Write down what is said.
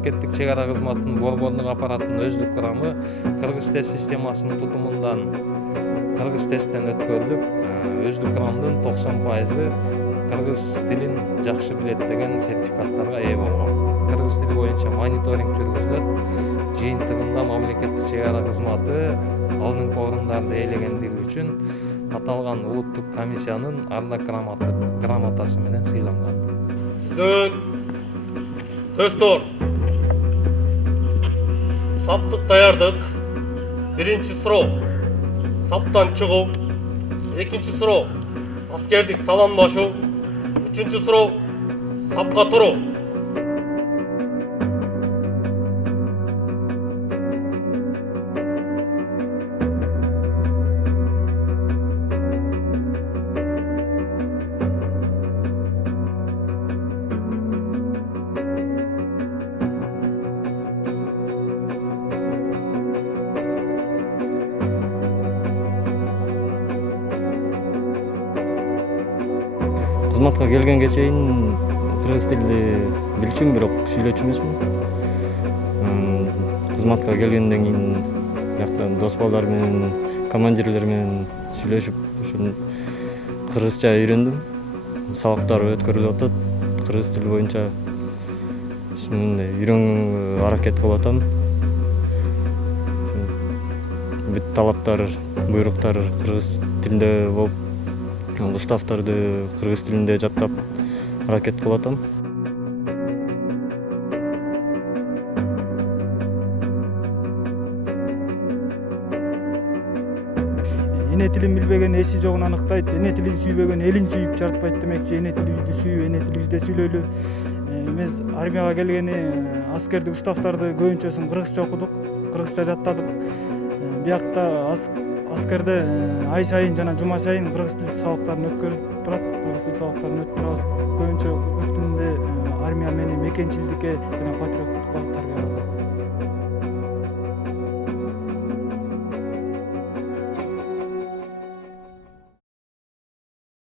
мамлекеттик чек ара кызматынын борборундук аппаратынын өздүк курамы кыргыз тест системасынын тутумундан кыргыз тесттен өткөрүлүп, өздүк курамдын 90% кыргыз тилин жакшы билет деген сертификаттарга ээ болгон. Кыргыз тили боюнча мониторинг жүргүзүлөт. Жыйынтыгында мамлекеттик чек ара кызматы алдыңкы орундарды ээлегендиги үчүн аталган улуттук комиссиянын ардак грамотасы менен сыйланган. Түздөн төстөр. Саптык даярдык. Биринчи суроо. Саптан чыгуу. Экинчи суроо. Аскердик саламдашуу. Үчүнчү суроо. Сапка туруу. Кызматка келгенге чейин кыргыз тилди билчүмүн, бирок сүйлөчү эмесмин. Кызматка келгенден кийин бияктан дос балдар менен, командирлер менен сүйлөшүп, ошон кыргызча үйрөндүм. Сабактар өткөрүлүп атат. Кыргыз тили боюнча үйрөнгөнгө аракет кылып атам. Бүт талаптар, буйруктар кыргыз тилинде болуп, уставтарды кыргыз тилинде жаттап аракет кылып атам. Эне тилин билбеген эси жогун аныктайт. Эне тилин сүйбөгөн элин сүйүп жарытпайт демекчи. Эне тилибизди сүйүп, эне тилибизде сүйлөйлү. Эмес армияга келгени аскердик уставтарды көбүнчөсүн кыргызча окудук, кыргызча жаттадык. Биякта аскерде ай сайын жана жума сайын кыргыз тили сабактарын өткөрүп турат. Кыргыз тили сабактарын өтүп турабыз. Көбүнчө кыргыз тилинде армия мени мекенчилдикке жана патриоттукка тарбиялады.